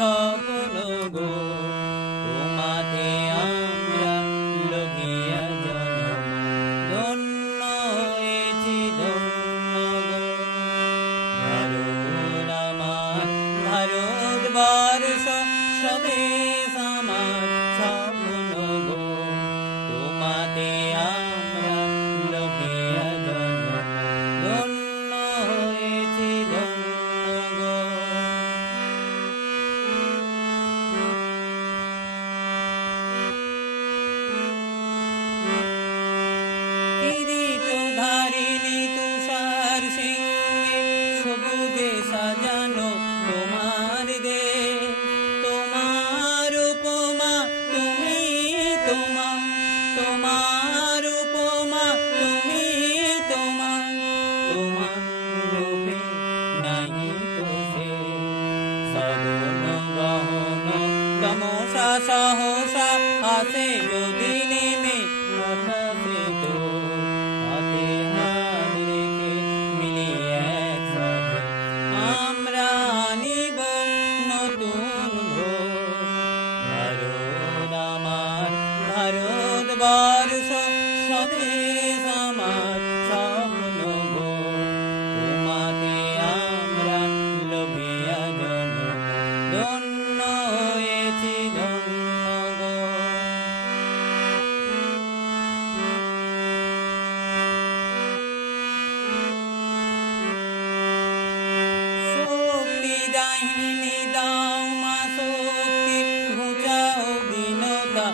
স্বপ্ন গো, তোমাতে আমরা লোভিয়া জন্ম, ধন্য হয়েছি ধন্য গো। ভারত আমার ভারতবর্ষ, স্বদেশ আমার স্বপ্ন গো, তোমাতে আমরা লোভিয়া জন্ম, ধন্য হয়েছি ধন্য গো। কিরীটধারিণী তুষার সিংহে সবুজে সাজানো তোমার দেশ, তোমার উপমা তুমি, তোমার উপমা তুমি, তোমার রূপে নাহি তো শেষ। সগুণ গহন তমসা সহসা আসে যদি নেমে, আকাশে তো হাতে হাত রেখে মিলি একসাথে আমরা আনিব নতুন ভোর। ভারত আমার ভারতবর্ষ, স্বদেশ আমার স্বপ্ন গো, তোমাতে আমরা লোভিয়া জন্ম, ধন্য হয়েছি ধন্য গো। শক্তি দাহিনী দাও মা শক্তি, ঘুচাও দীনতা